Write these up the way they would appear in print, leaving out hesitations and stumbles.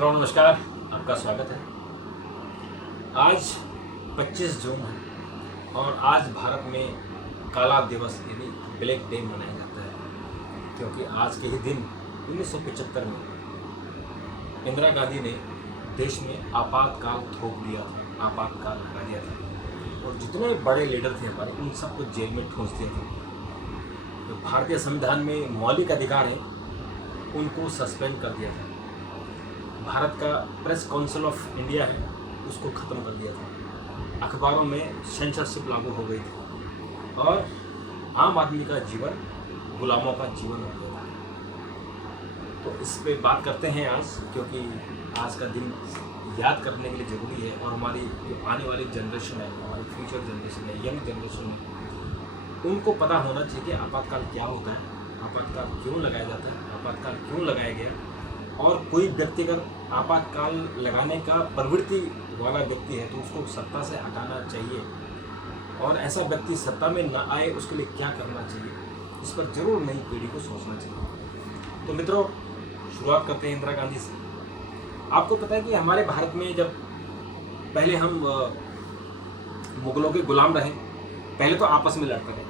मित्रों नमस्कार, आपका स्वागत है। आज 25 जून है और आज भारत में काला दिवस यानी ब्लैक डे मनाया जाता है, क्योंकि आज के ही दिन 1975 में इंदिरा गांधी ने देश में आपातकाल थोप दिया था, आपातकाल लगा दिया था और जितने बड़े लीडर थे हमारे उन सबको जेल में ठूंस दिया था। तो भारतीय संविधान में मौलिक अधिकार है उनको सस्पेंड कर दिया था। भारत का प्रेस काउंसिल ऑफ इंडिया है उसको ख़त्म कर दिया था। अखबारों में सेंसरशिप लागू हो गई थी और आम आदमी का जीवन गुलामों का जीवन हो गया था। तो इस पे बात करते हैं आज, क्योंकि आज का दिन याद करने के लिए ज़रूरी है और हमारी जो आने वाली जनरेशन है, हमारी फ्यूचर जनरेशन है, यंग जनरेशन है, उनको पता होना चाहिए कि आपातकाल क्या होता है, आपातकाल क्यों लगाया जाता है, आपातकाल क्यों लगाया गया। और कोई व्यक्ति अगर आपातकाल लगाने का प्रवृत्ति वाला व्यक्ति है तो उसको सत्ता से हटाना चाहिए और ऐसा व्यक्ति सत्ता में न आए उसके लिए क्या करना चाहिए, इस पर जरूर नई पीढ़ी को सोचना चाहिए। तो मित्रों, शुरुआत करते हैं इंदिरा गांधी से। आपको पता है कि हमारे भारत में जब पहले हम मुगलों के गुलाम रहे, पहले तो आपस में लड़ते रहे,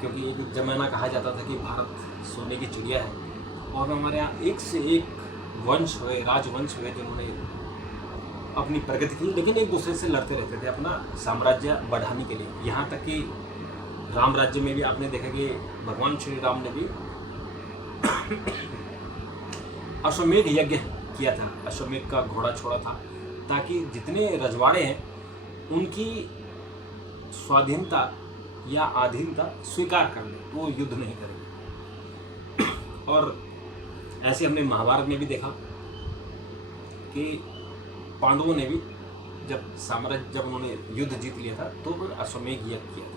क्योंकि एक जमाना कहा जाता था कि भारत सोने की चिड़िया है और हमारे यहाँ एक से एक वंश हुए, राजवंश हुए जिन्होंने अपनी प्रगति की, लेकिन एक दूसरे से लड़ते रहते थे अपना साम्राज्य बढ़ाने के लिए। यहाँ तक कि राम राज्य में भी आपने देखा कि भगवान श्री राम ने भी अश्वमेध यज्ञ किया था, अश्वमेध का घोड़ा छोड़ा था ताकि जितने रजवाड़े हैं उनकी स्वाधीनता या अधीनता स्वीकार कर ले, वो युद्ध नहीं करेंगे। और ऐसे हमने महाभारत में भी देखा कि पांडवों ने भी जब उन्होंने युद्ध जीत लिया था तो फिर अश्वमेध यज्ञ किया था।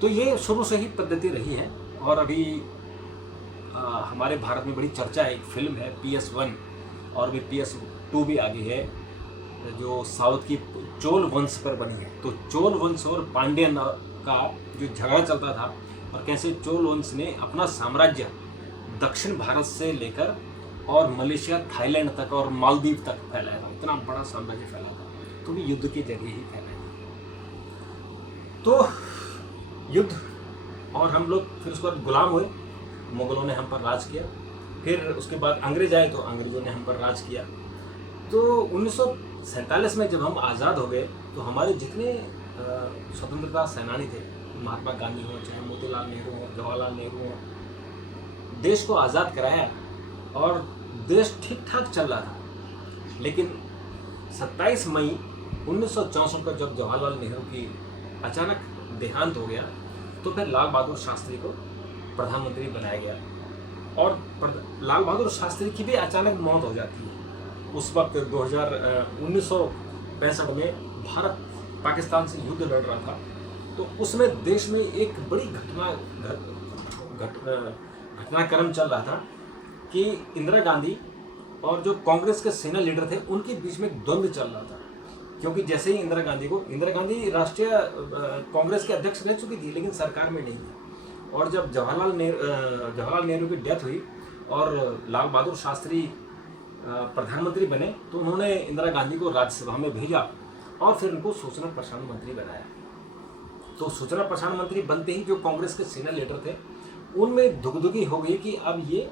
तो ये शुरू से ही पद्धति रही है और अभी हमारे भारत में बड़ी चर्चा है। एक फिल्म है PS1 और भी PS2 भी आगे है जो साउथ की चोल वंश पर बनी है। तो चोल वंश और पांड्यन का जो झगड़ा चलता था और कैसे चोल वंश ने अपना साम्राज्य दक्षिण भारत से लेकर और मलेशिया, थाईलैंड तक और मालदीव तक फैलाया था। इतना बड़ा साम्राज्य फैला था, तो भी युद्ध के जरिए ही फैलाया था। तो युद्ध और हम लोग फिर उसके बाद गुलाम हुए, मुगलों ने हम पर राज किया, फिर उसके बाद अंग्रेज आए तो अंग्रेजों ने हम पर राज किया। तो 1947 में जब हम आज़ाद हो गए तो हमारे जितने स्वतंत्रता सेनानी थे, महात्मा गांधी हो, चाहे मोतीलाल नेहरू हो, जवाहरलाल नेहरू हो, देश को आज़ाद कराया और देश ठीक ठाक चल रहा था। लेकिन 27 मई 1964 को जब जवाहरलाल नेहरू की अचानक देहांत हो गया तो फिर लाल बहादुर शास्त्री को प्रधानमंत्री बनाया गया और लाल बहादुर शास्त्री की भी अचानक मौत हो जाती है। उस वक्त 1965 में भारत पाकिस्तान से युद्ध लड़ रहा था, तो उसमें देश में एक बड़ी घटनाक्रम चल रहा था कि इंदिरा गांधी और जो कांग्रेस के सीनियर लीडर थे उनके बीच में द्वंद्व चल रहा था। क्योंकि जैसे ही इंदिरा गांधी राष्ट्रीय कांग्रेस के अध्यक्ष रह चुकी थी लेकिन सरकार में नहीं थी। और जब जवाहरलाल नेहरू की डेथ हुई और लाल बहादुर शास्त्री प्रधानमंत्री बने तो उन्होंने इंदिरा गांधी को राज्यसभा में भेजा और फिर उनको सूचना प्रसारण मंत्री बनाया। तो सूचना प्रसारण मंत्री बनते ही जो कांग्रेस के सीनियर लीडर थे उनमें दुगदुगी हो गई कि अब ये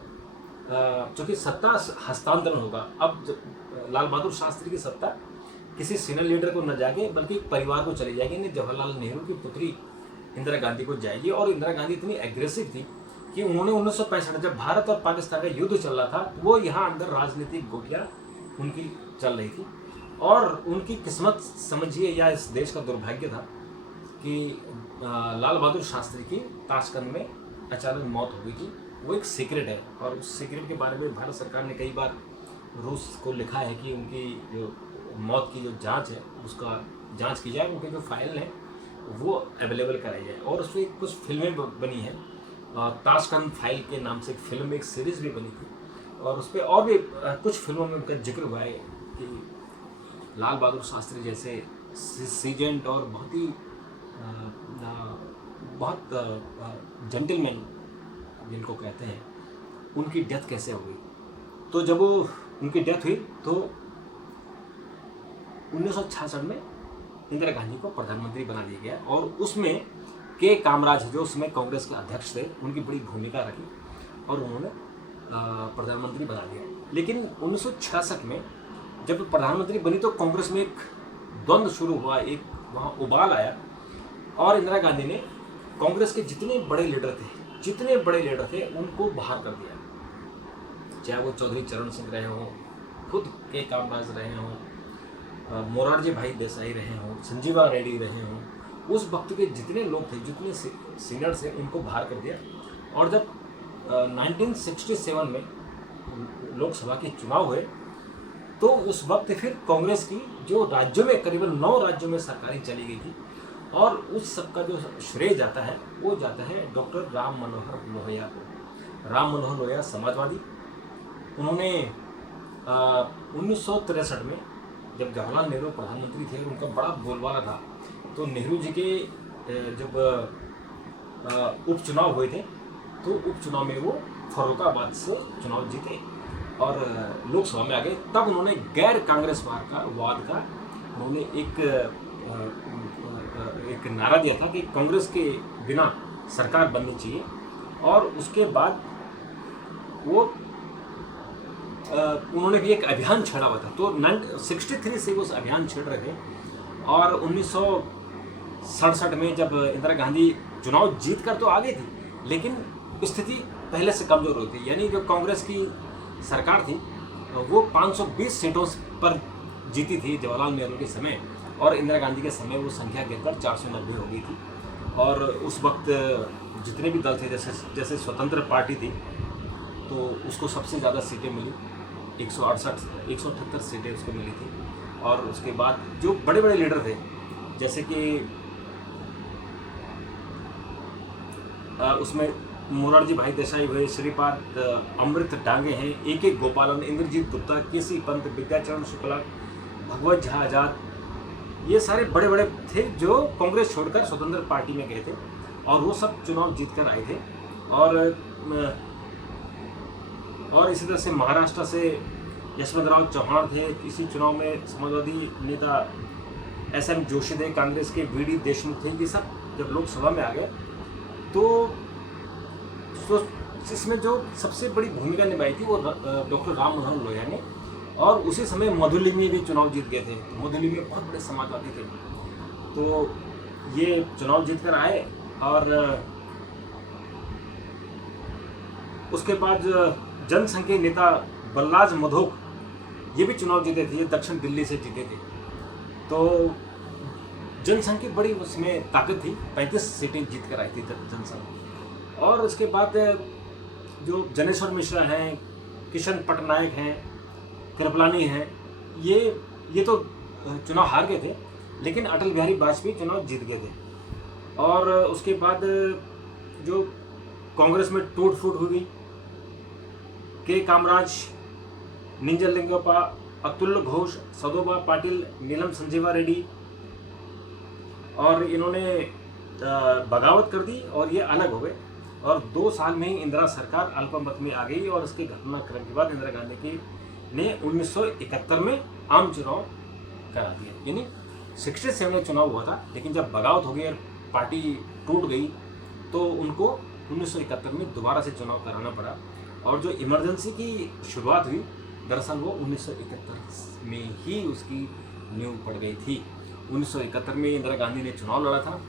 चूँकि सत्ता हस्तांतरण होगा, अब लाल बहादुर शास्त्री की सत्ता किसी सीनियर लीडर को न जाके बल्कि परिवार को चली जाएगी, नहीं जवाहरलाल नेहरू की पुत्री इंदिरा गांधी को जाएगी। और इंदिरा गांधी इतनी एग्रेसिव थी कि उन्होंने 1965 जब भारत और पाकिस्तान का युद्ध चल रहा था वो यहाँ अंदर राजनीतिक गोटियाँ उनकी चल रही थी और उनकी किस्मत समझिए या इस देश का दुर्भाग्य था कि लाल बहादुर शास्त्री की ताशकंद में अचानक मौत हो गई थी। वो एक सीक्रेट है और उस सीक्रेट के बारे में भारत सरकार ने कई बार रूस को लिखा है कि उनकी जो मौत की जो जांच है उसका जांच की जाए, उनके जो फाइल हैं वो अवेलेबल कराई जाए। और उसमें कुछ फिल्में बनी हैं, ताशकंद फाइल के नाम से एक फिल्म, एक सीरीज़ भी बनी थी और उस पर और भी कुछ फिल्मों में उनका जिक्र हुआ है कि लाल बहादुर शास्त्री जैसे सीजेंट और बहुत जेंटलमैन जिनको कहते हैं उनकी डेथ कैसे हो गई। तो जब उनकी डेथ हुई तो 1966 में इंदिरा गांधी को प्रधानमंत्री बना दिया गया और उसमें के कामराज जो उसमें कांग्रेस के अध्यक्ष थे उनकी बड़ी भूमिका रखी और उन्होंने प्रधानमंत्री बना दिया। लेकिन 1966 में जब प्रधानमंत्री बनी तो कांग्रेस में एक द्वंद्व शुरू हुआ, एक वहाँ उबाल आया और इंदिरा गांधी ने कांग्रेस के जितने बड़े लीडर थे उनको बाहर कर दिया, चाहे वो चौधरी चरण सिंह रहे हों, खुद के कामराज रहे हों, मोरारजी भाई देसाई रहे हों, संजीवा रेड्डी रहे हों, उस वक्त के जितने लोग थे, जितने सीनियर थे, उनको बाहर कर दिया। और जब 1967 में लोकसभा के चुनाव हुए तो उस वक्त फिर कांग्रेस की जो राज्यों में करीबन 9 राज्यों में सरकारें चली गई थी और उस सब का जो श्रेय जाता है वो जाता है डॉक्टर राम मनोहर लोहिया को। राम मनोहर लोहिया समाजवादी, उन्होंने 1963 में जब जवाहरलाल नेहरू प्रधानमंत्री थे उनका बड़ा बोलबाला था, तो नेहरू जी के जब उपचुनाव हुए थे तो उपचुनाव में वो फर्रुखाबाद से चुनाव जीते और लोकसभा में आ गए। तब उन्होंने गैर कांग्रेसवाद का उन्होंने एक नारा दिया था कि कांग्रेस के बिना सरकार बननी चाहिए और उसके बाद वो उन्होंने भी एक अभियान छेड़ा हुआ था। तो 1963 से वो उस अभियान छेड़ रहे थे और 1967 में जब इंदिरा गांधी चुनाव जीत कर तो आ गई थी लेकिन स्थिति पहले से कमज़ोर हुई थी, यानी जो कांग्रेस की सरकार थी वो 520 सीटों पर जीती थी जवाहरलाल नेहरू के समय और इंदिरा गांधी के समय वो संख्या गिरकर 490 हो गई थी। और उस वक्त जितने भी दल थे जैसे स्वतंत्र पार्टी थी तो उसको सबसे ज़्यादा सीटें मिली, 178 सीटें उसको मिली थी। और उसके बाद जो बड़े बड़े लीडर थे जैसे कि उसमें मोरारजी भाई देसाई हुए, श्रीपाद अमृत डांगे हैं, A.K. गोपालन, इंद्रजीत गुप्ता, केसी पंत, विद्याचरण शुक्ला, भगवत झा आजाद, ये सारे बड़े बड़े थे जो कांग्रेस छोड़कर स्वतंत्र पार्टी में गए थे और वो सब चुनाव जीत कर आए थे। और इसी तरह से महाराष्ट्र से यशवंतराव चौहान थे, इसी चुनाव में समाजवादी नेता SM जोशी थे, कांग्रेस के VD देशमुख थे। ये सब जब लोकसभा में आ गए तो इसमें जो सबसे बड़ी भूमिका निभाई थी वो डॉक्टर राम मनोहर लोहिया ने। और उसी समय मधुलिमी भी चुनाव जीत गए थे, मधुलिमी बहुत बड़े समाजवादी थे, तो ये चुनाव जीत कर आए। और उसके बाद जनसंघ के नेता बलराज मधोक ये भी चुनाव जीते थे, ये दक्षिण दिल्ली से जीते थे। तो जनसंघ की बड़ी उसमें ताकत थी, 35 सीटें जीत कर आई थी जनसंघ। और उसके बाद जो जनेश्वर मिश्रा हैं, किशन पटनायक हैं, कृपलानी हैं, ये तो चुनाव हार गए थे लेकिन अटल बिहारी वाजपेयी चुनाव जीत गए थे। और उसके बाद जो कांग्रेस में टूट फूट हुई, के कामराज, निंजलिंगप्पा, अतुल्य घोष, सदोबा पाटिल, नीलम संजीवा रेड्डी, और इन्होंने बगावत कर दी और ये अलग हो गए। और 2 साल में ही इंदिरा सरकार अल्पमत में आ गई और इसके घटनाक्रम के बाद इंदिरा गांधी ने 1971 में आम चुनाव करा दिया, यानी 67 में चुनाव हुआ था लेकिन जब बगावत हो गई और पार्टी टूट गई तो उनको 1971 में दोबारा से चुनाव कराना पड़ा। और जो इमरजेंसी की शुरुआत हुई दरअसल वो 1971 में ही उसकी नींव पड़ गई थी। 1971 में इंदिरा गांधी ने चुनाव लड़ा था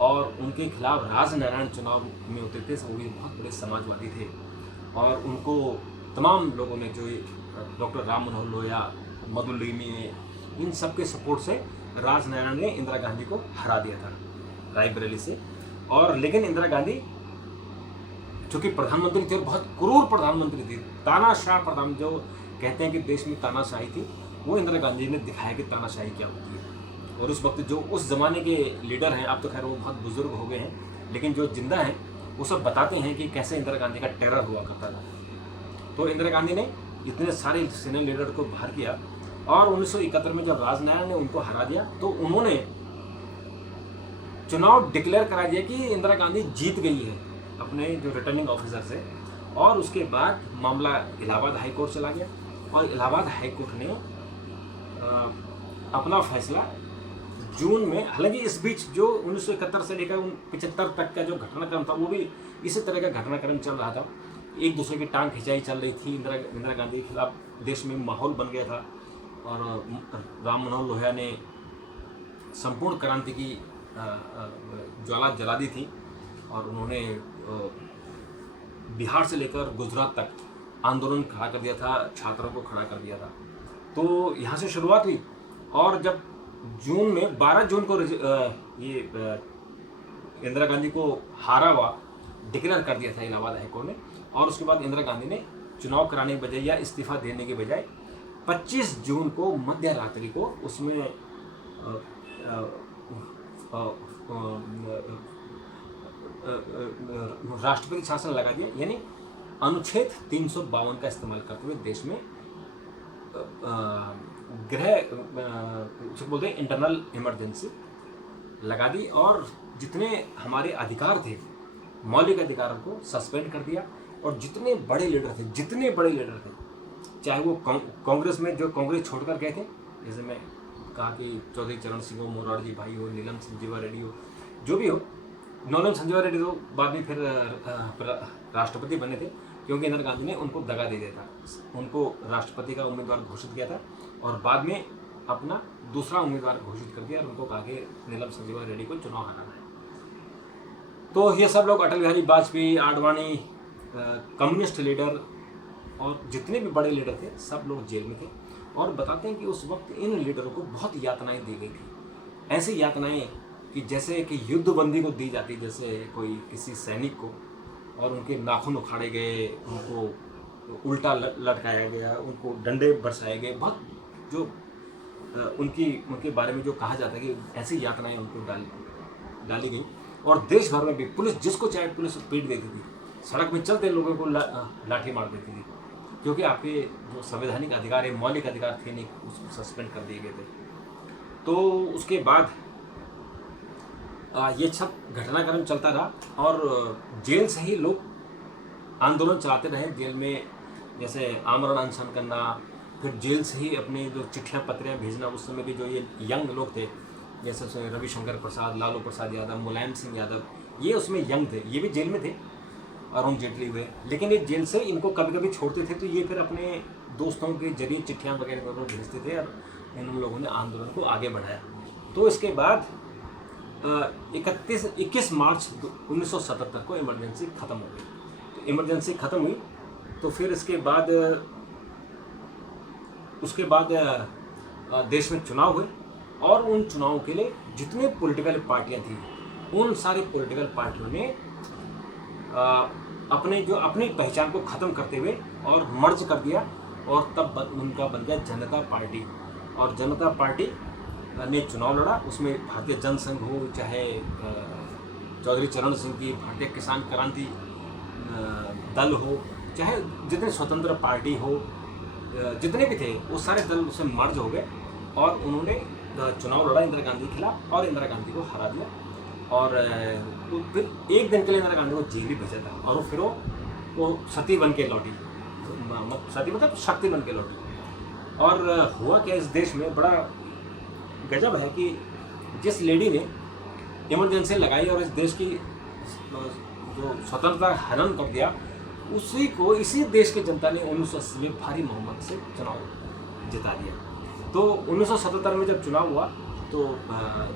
और उनके खिलाफ राजनारायण चुनाव में उतरे थे, वो भी बहुत बड़े समाजवादी थे और उनको तमाम लोगों ने, जो डॉक्टर राम मनोहर लोहिया, मधुलिमी ने, इन सब के सपोर्ट से राजनारायण ने इंदिरा गांधी को हरा दिया था रायबरेली से। और लेकिन इंदिरा गांधी चूँकि प्रधानमंत्री थी और बहुत क्रूर प्रधानमंत्री थी, तानाशाह प्रधान, जो कहते हैं कि देश में तानाशाही थी, वो इंदिरा गांधी ने दिखाया कि तानाशाही क्या होती है। और उस वक्त जो उस ज़माने के लीडर हैं, अब तो खैर वो बहुत बुजुर्ग हो गए हैं, लेकिन जो जिंदा हैं वो सब बताते हैं कि कैसे इंदिरा गांधी का टेरर हुआ करता था। तो इंदिरा गांधी ने इतने सारे सीनियर लीडर को बाहर किया और 1971 में जब राजनारायण ने उनको हरा दिया तो उन्होंने चुनाव डिक्लेयर करा दिया कि इंदिरा गांधी जीत गई है अपने जो रिटर्निंग ऑफिसर से। और उसके बाद मामला इलाहाबाद हाई कोर्ट चला गया और इलाहाबाद हाई कोर्ट ने अपना फैसला जून में, हालांकि इस बीच जो 1971 से लेकर 75 तक का जो घटनाक्रम था वो भी इसी तरह का घटनाक्रम चल रहा था। एक दूसरे की टांग खिंचाई चल रही थी। इंदिरा गांधी के खिलाफ देश में माहौल बन गया था और राम मनोहर लोहिया ने संपूर्ण क्रांति की ज्वाला जला दी थी और उन्होंने बिहार से लेकर गुजरात तक आंदोलन खड़ा कर दिया था, छात्रों को खड़ा कर दिया था। तो यहाँ से शुरुआत हुई और जब जून में 12 जून को इंदिरा गांधी को हारा हुआ डिक्लेयर कर दिया था इलाहाबाद हाईकोर्ट ने। और उसके बाद इंदिरा गांधी ने चुनाव कराने के बजाय या इस्तीफा देने के बजाय 25 जून को मध्य रात्रि को उसमें राष्ट्रपति शासन लगा दिया, यानी अनुच्छेद 352 का इस्तेमाल करते हुए देश में जो बोलते हैं इंटरनल इमरजेंसी लगा दी और जितने हमारे अधिकार थे, मौलिक अधिकारों को सस्पेंड कर दिया। और जितने बड़े लीडर थे, चाहे वो कांग्रेस में जो कांग्रेस छोड़कर गए थे, जैसे मैं कहा कि चौधरी चरण सिंह हो, मोरारजी भाई हो, नीलम संजीवा रेड्डी हो, जो भी हो। नीलम संजीवा रेड्डी तो बाद में फिर राष्ट्रपति बने थे क्योंकि इंदिरा गांधी ने उनको दगा दे दिया था, उनको राष्ट्रपति का उम्मीदवार घोषित किया था और बाद में अपना दूसरा उम्मीदवार घोषित कर दिया और उनको कहा कि नीलम संजीवा रेड्डी को चुनाव हराना है। तो ये सब लोग, अटल बिहारी वाजपेयी, आडवाणी, कम्युनिस्ट लीडर और जितने भी बड़े लीडर थे, सब लोग जेल में थे। और बताते हैं कि उस वक्त इन लीडरों को बहुत यातनाएं दी गई थी, ऐसी यातनाएं कि जैसे कि युद्धबंदी को दी जाती, जैसे कोई किसी सैनिक को, और उनके नाखून उखाड़े गए, उनको उल्टा लटकाया गया, उनको डंडे बरसाए गए। बहुत जो उनके बारे में जो कहा जाता है कि ऐसी यातनाएं उनको डाली गई। और देश भर में भी पुलिस, जिसको चाहे पुलिस पीट देती थी, सड़क में चलते लोगों को लाठी मार देती थी, क्योंकि आपके जो संवैधानिक अधिकार है, मौलिक अधिकार थे नहीं, उसको सस्पेंड कर दिए गए थे। तो उसके बाद ये सब घटनाक्रम चलता रहा और जेल से ही लोग आंदोलन चलाते रहे। जेल में जैसे आमरण अनशन करना, फिर जेल से ही अपने जो चिट्ठियाँ पत्रियाँ भेजना। उस समय के जो ये यंग लोग थे, जैसे रविशंकर प्रसाद, लालू प्रसाद यादव, मुलायम सिंह यादव, ये उसमें यंग थे, ये भी जेल में थे, अरुण जेटली हुए। लेकिन ये जेल से इनको कभी कभी छोड़ते थे तो ये फिर अपने दोस्तों के जरिए चिट्ठियाँ वगैरह भेजते थे और इन लोगों ने आंदोलन को आगे बढ़ाया। तो इसके बाद 21 मार्च 1977 को इमरजेंसी ख़त्म हो गई। तो इमरजेंसी ख़त्म हुई तो फिर इसके बाद देश में चुनाव हुए और उन चुनावों के लिए जितने पॉलिटिकल पार्टियां थी, उन सारी पॉलिटिकल पार्टियों ने अपनी पहचान को ख़त्म करते हुए और मर्ज कर दिया और तब उनका बन गया जनता पार्टी। और जनता पार्टी ने चुनाव लड़ा, उसमें भारतीय जनसंघ हो, चाहे चौधरी चरण सिंह की भारतीय किसान क्रांति दल हो, चाहे जितने स्वतंत्र पार्टी हो, जितने भी थे वो सारे दल उसमें मर्ज हो गए और उन्होंने चुनाव लड़ा इंदिरा गांधी के खिलाफ और इंदिरा गांधी को हरा दिया। और फिर एक दिन के लिए इंदिरा गांधी को जेल भी भेजा था और फिर वो सती बन के लौटी, सती मतलब शक्ति बन के लौटी। और हुआ क्या, इस देश में बड़ा गजब है कि जिस लेडी ने इमरजेंसी लगाई और इस देश की जो स्वतंत्रता हनन कर दिया, इसी देश की जनता ने 1980 में भारी बहुमत से चुनाव जिता दिया। तो 1977 में जब चुनाव हुआ तो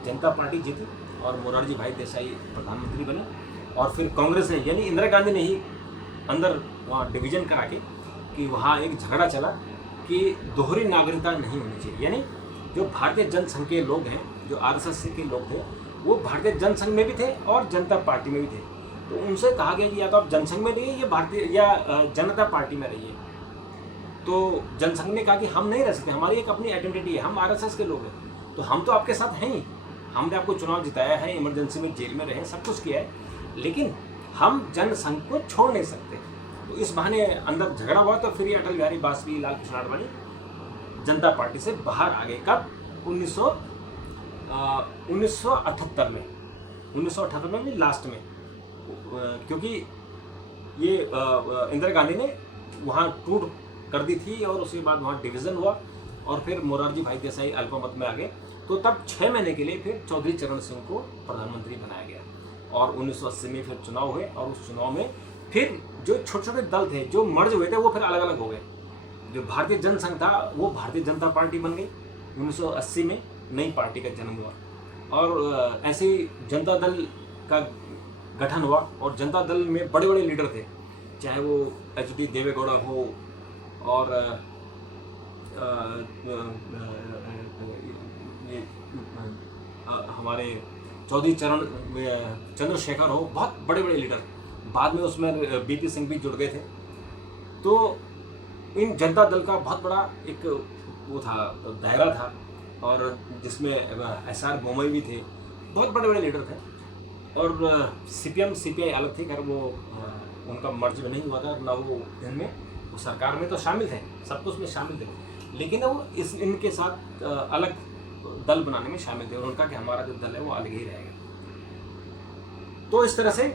जनता पार्टी जीती और मोरारजी भाई देसाई प्रधानमंत्री बने। और फिर कांग्रेस ने, यानी इंदिरा गांधी ने ही अंदर वहाँ डिवीज़न करा के कि वहाँ एक झगड़ा चला कि दोहरी नागरिकता नहीं होनी चाहिए। यानी जो भारतीय जनसंघ के लोग हैं, जो आरएसएस के लोग थे, वो भारतीय जनसंघ में भी थे और जनता पार्टी में भी थे। तो उनसे कहा गया कि या तो आप जनसंघ में रहिए या भारतीय या जनता पार्टी में रहिए। तो जनसंघ ने कहा कि हम नहीं रह सकते, हमारी एक अपनी आइडेंटिटी है, हम आरएसएस के लोग हैं, तो हम तो आपके साथ हैं ही, हमने आपको चुनाव जिताया है, इमरजेंसी में जेल में रहे, सब कुछ किया है, लेकिन हम जनसंघ को छोड़ नहीं सकते। तो इस बहाने अंदर झगड़ा हुआ। तो फिर ये अटल बिहारी वाजपेयी, लाल कृष्ण आडवाणी जनता पार्टी से बाहर आ गए। कब? 1978 में, 1978 में भी लास्ट में, क्योंकि ये इंदिरा गांधी ने वहाँ टूट कर दी थी और उसके बाद वहाँ डिवीज़न हुआ और फिर मोरारजी भाई देसाई अल्पमत में आ गए। तो तब 6 महीने के लिए फिर चौधरी चरण सिंह को प्रधानमंत्री बनाया गया और 1980 में फिर चुनाव हुए और उस चुनाव में फिर जो छोटे छोटे दल थे जो मर्ज हुए थे वो फिर अलग अलग हो गए। जो भारतीय जनसंघ था वो भारतीय जनता पार्टी बन गई। 1980 में नई पार्टी का जन्म हुआ और ऐसे ही जनता दल का गठन हुआ और जनता दल में बड़े बड़े लीडर थे, चाहे वो एच.डी. देवेगौड़ा हो और हमारे चौधरी चंद्रशेखर हो, बहुत बड़े बड़े लीडर। बाद में उसमें बीपी सिंह भी जुड़ गए थे। तो इन जनता दल का बहुत बड़ा एक वो था, दायरा था और जिसमें एस.आर. बोमई भी थे, बहुत बड़े बड़े लीडर थे। और सीपीएम सीपीआई अलग थी, खैर वो उनका मर्ज नहीं हुआ था ना, वो इनमें वो सरकार में तो शामिल थे, सब कुछ में शामिल थे, लेकिन वो इनके साथ अलग दल बनाने में शामिल थे और उनका कि हमारा जो दल है वो अलग ही रहेगा। तो इस तरह से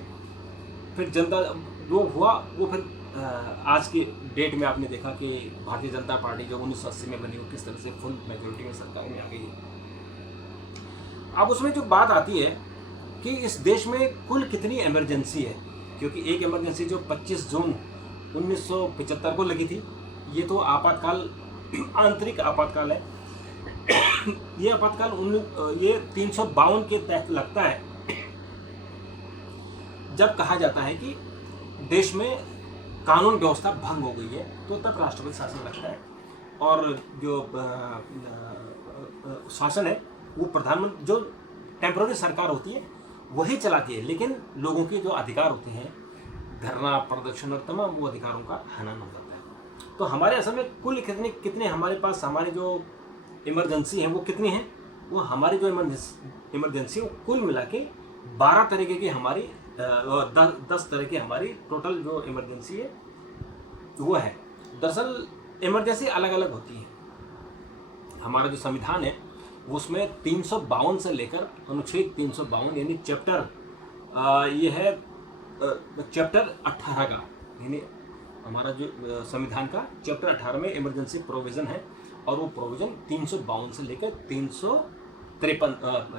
फिर जनता जो हुआ वो फिर आज की डेट में आपने देखा कि भारतीय जनता पार्टी जो 1980 में बनी वो किस तरह से फुल मेजोरिटी में सरकार में आ गई है। अब उसमें जो बात आती है कि इस देश में कुल कितनी इमरजेंसी है, क्योंकि एक इमरजेंसी जो 25 जून 1975 को लगी थी, ये तो आपातकाल आंतरिक आपातकाल है। ये आपातकाल ये 352 के तहत लगता है जब कहा जाता है कि देश में कानून व्यवस्था भंग हो गई है, तो तब राष्ट्रपति शासन लगता है और जो शासन है वो प्रधानमंत्री, जो टेम्पररी सरकार होती है वही चलाती है, लेकिन लोगों के जो अधिकार होते हैं, धरना प्रदर्शन और तमाम वो अधिकारों का हनन हो जाता है। तो हमारे असल में कुल कितने हमारे पास हमारे जो इमरजेंसी है वो कितनी है, वो हमारी जो इमरजेंसी वो कुल मिला के 12 तरीके की हमारी 10 तरह की हमारी टोटल जो इमरजेंसी है वो है। दरअसल इमरजेंसी अलग अलग होती है। हमारा जो संविधान है उसमें 352 से लेकर अनुच्छेद 352 यानी चैप्टर ये है चैप्टर 18 का, यानी हमारा जो संविधान का चैप्टर 18 में इमरजेंसी प्रोविज़न है और वो प्रोविज़न 352 से लेकर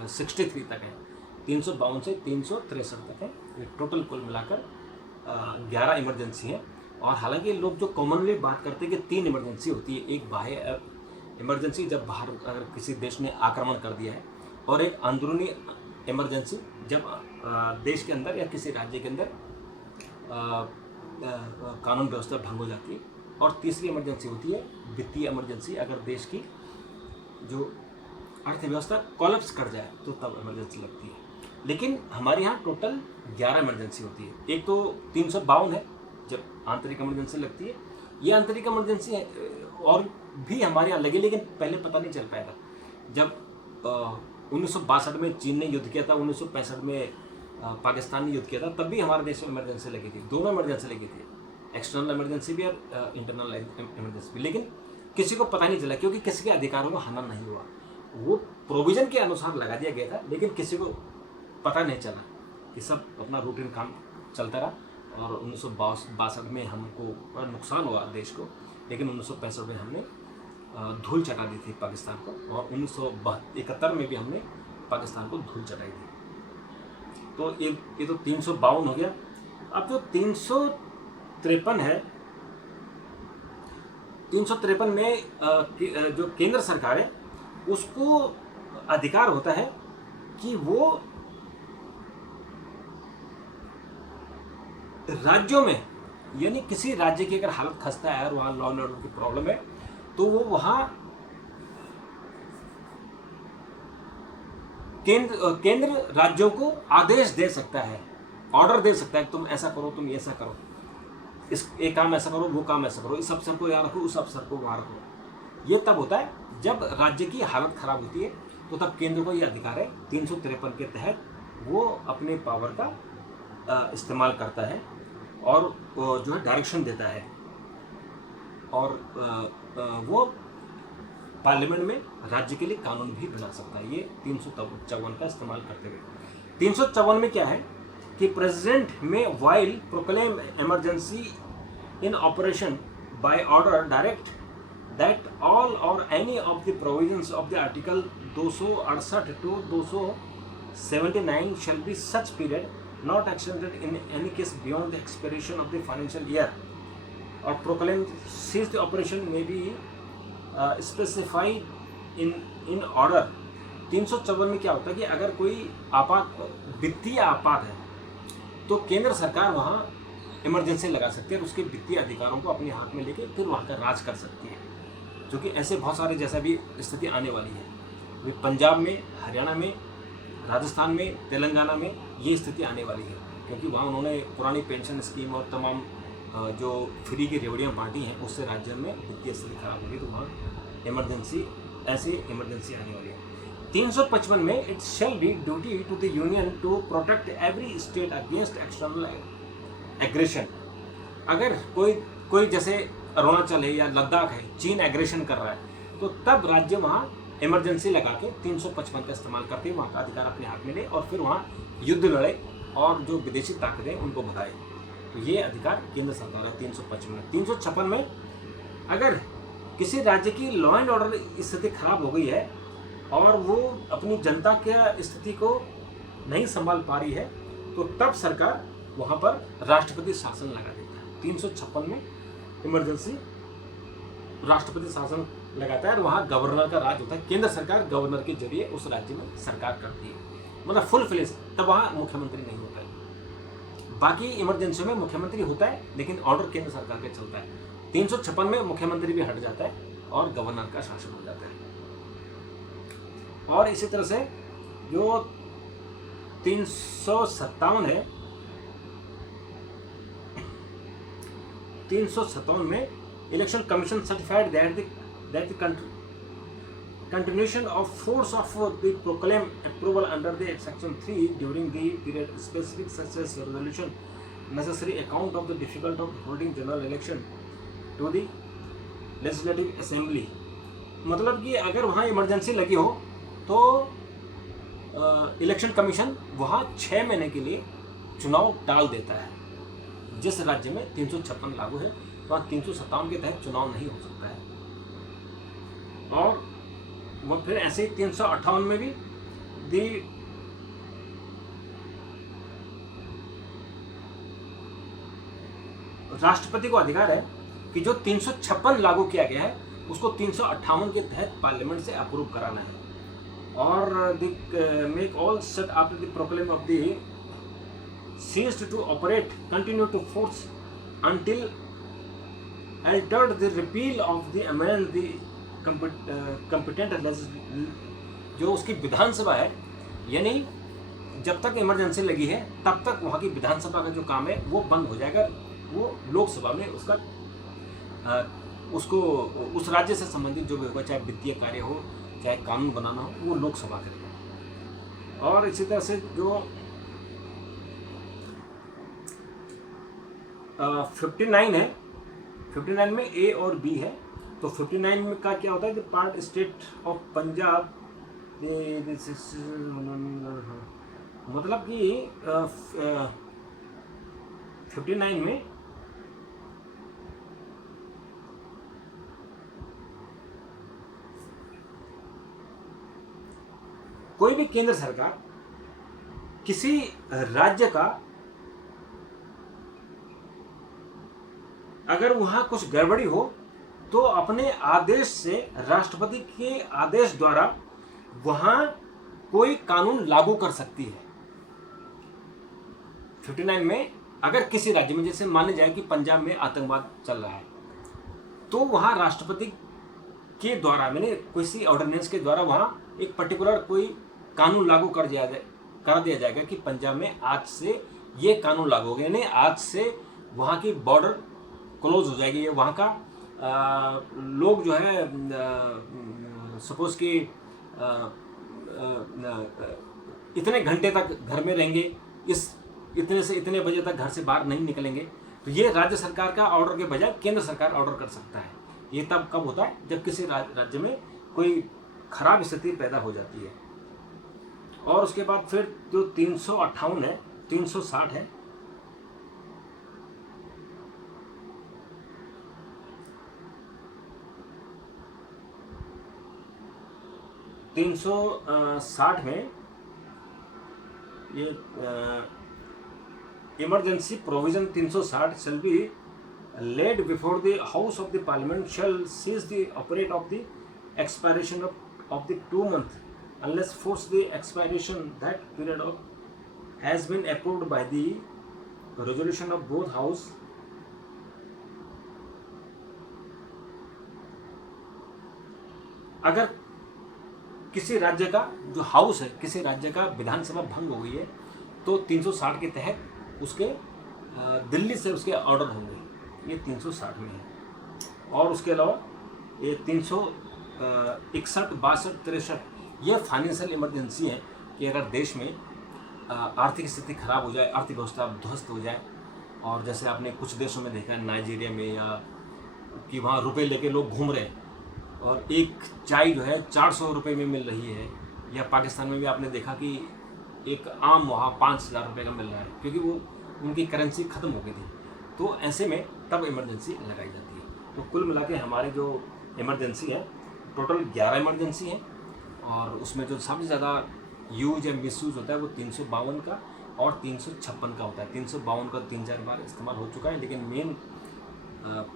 63 तक है। 352 से 363 तक है। ये टोटल कुल मिलाकर 11 इमरजेंसी है। और हालांकि लोग जो कॉमनली बात करते हैं कि 3 इमरजेंसी होती है, एक बाह्य इमरजेंसी जब बाहर अगर किसी देश ने आक्रमण कर दिया है, और एक अंदरूनी इमरजेंसी जब देश के अंदर या किसी राज्य के अंदर कानून व्यवस्था भंग हो जाती है, और तीसरी इमरजेंसी होती है वित्तीय इमरजेंसी, अगर देश की जो अर्थव्यवस्था कोलैप्स कर जाए तो तब इमरजेंसी लगती है। लेकिन हमारे यहाँ टोटल 11 इमरजेंसी होती है। एक तो 352 है जब आंतरिक इमरजेंसी लगती है, ये आंतरिक इमरजेंसी है और भी हमारे यहाँ लगी, लेकिन पहले पता नहीं चल पाया था। जब 1962 में चीन ने युद्ध किया था, 1965 में पाकिस्तान ने युद्ध किया था, तब भी हमारे देश में इमरजेंसी लगी थी, दोनों इमरजेंसी लगी थी, एक्सटर्नल इमरजेंसी भी और इंटरनल इमरजेंसी भी। लेकिन किसी को पता नहीं चला क्योंकि किसी के अधिकारों का हनन नहीं हुआ। वो प्रोविज़न के अनुसार लगा दिया गया था, लेकिन किसी को पता नहीं चला कि सब अपना रूटीन काम चलता रहा। और 1962 में हमको बड़ा नुकसान हुआ देश को, लेकिन 1965 में हमने धूल चटा दी थी पाकिस्तान को, और 1971 में भी हमने पाकिस्तान को धूल चटाई थी। तो ये तो 352 हो गया। अब जो 353 है, 353 में जो केंद्र सरकार है उसको अधिकार होता है कि वो राज्यों में, यानी किसी राज्य की अगर हालत खस्ता है और वहाँ लॉ एंड ऑर्डर की प्रॉब्लम है, तो वो वहाँ केंद्र राज्यों को आदेश दे सकता है, ऑर्डर दे सकता है, तुम ऐसा करो, तुम ऐसा करो, एक काम ऐसा करो, वो काम ऐसा करो, इस अफसर को यहाँ रखो, उस अफसर को वहाँ रखो। ये तब होता है जब राज्य की हालत खराब होती है, तो तब केंद्र को ये अधिकार है 353 के तहत वो अपने पावर का इस्तेमाल करता है और जो है डायरेक्शन देता है, और वो पार्लियामेंट में राज्य के लिए कानून भी बना सकता है, ये 354 का इस्तेमाल करते हुए। 354 में क्या है कि president may while proclaim emergency in operation by order direct that all or any of the provisions of the article 268 to 279 shall be such period not extended in any case beyond the expiration of the financial year or proclaim cease the operation may be specified in order। 354 में क्या होता है कि अगर कोई वित्तीय आपात है तो केंद्र सरकार वहाँ इमरजेंसी लगा सकती है और उसके वित्तीय अधिकारों को अपने हाथ में लेके फिर वहाँ का राज कर सकती है, जो कि ऐसे बहुत सारे जैसा भी स्थिति आने वाली है। अभी पंजाब में, हरियाणा में, राजस्थान में, तेलंगाना में ये स्थिति आने वाली है, क्योंकि वहाँ उन्होंने पुरानी पेंशन स्कीम और तमाम जो फ्री की रेवड़ियाँ बांटी हैं उससे राज्य में वित्तीय स्थिति खराब होगी, तो वहाँ ऐसी इमरजेंसी आने वाली है। 355 में it shall be duty to the union to protect every state against external aggression. अगर कोई जैसे अरुणाचल है या लद्दाख है, चीन एग्रेशन कर रहा है, तो तब राज्य वहाँ इमरजेंसी लगा के 355 का इस्तेमाल करते हैं, वहाँ का अधिकार अपने हाथ में ले और फिर वहाँ युद्ध लड़े और जो विदेशी ताकतें उनको भगाए। तो ये अधिकार केंद्र सरकार है 355 में। 356 में अगर किसी राज्य की लॉ एंड ऑर्डर स्थिति खराब हो गई है और वो अपनी जनता के स्थिति को नहीं संभाल पा रही है, तो तब सरकार वहाँ पर राष्ट्रपति शासन लगा देता है। 356 में इमरजेंसी राष्ट्रपति शासन लगाता है और वहाँ गवर्नर का राज होता है। केंद्र सरकार गवर्नर के जरिए उस राज्य में सरकार करती है, मतलब फुल फ्लेज। तब वहाँ मुख्यमंत्री नहीं होता है। बाकी इमरजेंसी में मुख्यमंत्री होता है, लेकिन ऑर्डर केंद्र सरकार का चलता है। 356 में मुख्यमंत्री भी हट जाता है और गवर्नर का शासन हो जाता है। और इसी तरह से जो 357 है, 357 में election commission certified that the continuation of force of the proclaim approval under the section 3 during the period specific such as resolution necessary account of the difficult of holding general election to the legislative assembly। मतलब कि अगर वहाँ emergency लगी हो तो election commission वहाँ 6 महीने के लिए चुनाव टाल देता है। जिस राज्य में 356 लागू है वहाँ 357 के तहत चुनाव नहीं हो सकता है। और वो फिर ऐसे ही 358 में भी राष्ट्रपति को अधिकार है कि जो 356 लागू किया गया है उसको 358 के तहत पार्लियामेंट से अप्रूव कराना है। और make all set after the proclaim of the ceased to operate continue to force until altered the repeal of the amend the competent जो उसकी विधानसभा है, यानी जब तक इमरजेंसी लगी है तब तक वहाँ की विधानसभा का जो काम है वो बंद हो जाएगा। वो लोकसभा में उसको उस राज्य से संबंधित जो भी होगा, चाहे वित्तीय कार्य हो चाहे कानून बनाना हो, वो लोकसभा करेगा। और इसी तरह से जो 59 है, 59 में ए और बी है। तो 59 में का क्या होता है कि पार्ट स्टेट ऑफ पंजाब, मतलब कि 59 में कोई भी केंद्र सरकार किसी राज्य का अगर वहाँ कुछ गड़बड़ी हो तो अपने आदेश से, राष्ट्रपति के आदेश द्वारा वहाँ कोई कानून लागू कर सकती है। 59 में अगर किसी राज्य में, जैसे माने जाए कि पंजाब में आतंकवाद चल रहा है, तो वहाँ राष्ट्रपति के द्वारा, मैंने किसी ऑर्डिनेंस के द्वारा वहाँ एक पर्टिकुलर कोई कानून लागू कर दिया जाएगा कि पंजाब में आज से ये कानून लागू हो गया, यानी आज से वहाँ की बॉर्डर क्लोज हो जाएगी। वहाँ का लोग जो है सपोज कि इतने घंटे तक घर में रहेंगे, इतने से इतने बजे तक घर से बाहर नहीं निकलेंगे। तो ये राज्य सरकार का ऑर्डर के बजाय केंद्र सरकार ऑर्डर कर सकता है। ये तब कब होता है जब किसी राज्य में कोई खराब स्थिति पैदा हो जाती है। और उसके बाद फिर जो 358 है, 360 है, 360 में ये emergency provision 360 shall be laid before the House of the Parliament shall cease the operate of the expiration of the 2 month unless force the expiration that period of has been approved by the resolution of both house. अगर किसी राज्य का जो house है, किसी राज्य का विधानसभा भंग हो गई है तो 360 के तहत उसके दिल्ली से उसके ऑर्डर होंगे, ये 360 में है। और उसके अलावा ये 361, 62, 63 यह फाइनेंशियल इमरजेंसी है कि अगर देश में आर्थिक स्थिति खराब हो जाए, अर्थव्यवस्था ध्वस्त हो जाए, और जैसे आपने कुछ देशों में देखा है नाइजीरिया में या कि वहाँ रुपए लेके लोग घूम रहे हैं और एक चाय जो है 400 रुपये में मिल रही है, या पाकिस्तान में भी आपने देखा कि एक आम वहाँ 5000 रुपये का मिल रहा है क्योंकि वो उनकी करेंसी ख़त्म हो गई थी। तो ऐसे में तब इमरजेंसी लगाई जाती है। तो कुल मिला के हमारे जो इमरजेंसी है टोटल 11 इमरजेंसी है, और उसमें जो सबसे ज़्यादा यूज या मिसयूज होता है वो 352 का और 356 का होता है। 352 का 3-4 बार इस्तेमाल हो चुका है, लेकिन मेन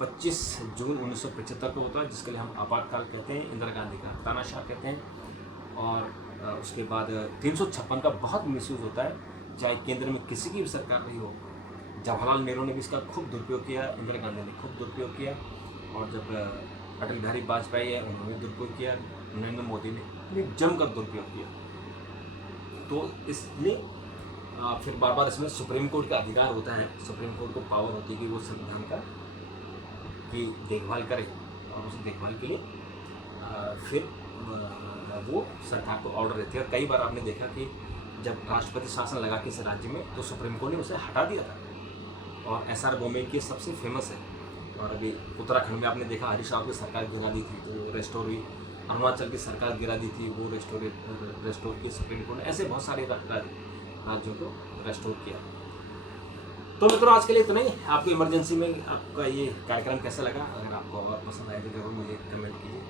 25 जून 1975 को होता है, जिसके लिए हम आपातकाल कहते हैं, इंदिरा गांधी का तानाशाह कहते हैं। और उसके बाद 356 का बहुत मिसयूज होता है, चाहे केंद्र में किसी की भी सरकार रही हो। जवाहरलाल नेहरू ने भी इसका खूब दुरुपयोग किया, इंदिरा गांधी ने खूब दुरुपयोग किया, और जब अटल बिहारी वाजपेयी है उन्होंने दुरुपयोग किया, नरेंद्र मोदी ने जमकर दुरुपयोग किया। तो इसलिए फिर बार बार इसमें सुप्रीम कोर्ट का अधिकार होता है, सुप्रीम कोर्ट को पावर होती है कि वो संविधान का की देखभाल करे, और उस देखभाल के लिए फिर वो सरकार को ऑर्डर देती है। और कई बार आपने देखा कि जब राष्ट्रपति शासन लगा किसी राज्य में तो सुप्रीम कोर्ट ने उसे हटा दिया था, और SR बोम्बे की सबसे फेमस है। और अभी उत्तराखंड में आपने देखा हरीश रावत की सरकार गिरा दी थी तो रेस्टोर हुई, अरुणाचल की सरकार गिरा दी थी वो रेस्टोर की सुप्रीम कोर्ट ने। ऐसे बहुत सारे राज्यों को रेस्टोर किया। तो मित्रों आज के लिए इतना ही। आपको इमरजेंसी में आपका ये कार्यक्रम कैसा लगा? अगर आपको और पसंद आए तो जरूर मुझे कमेंट कीजिए।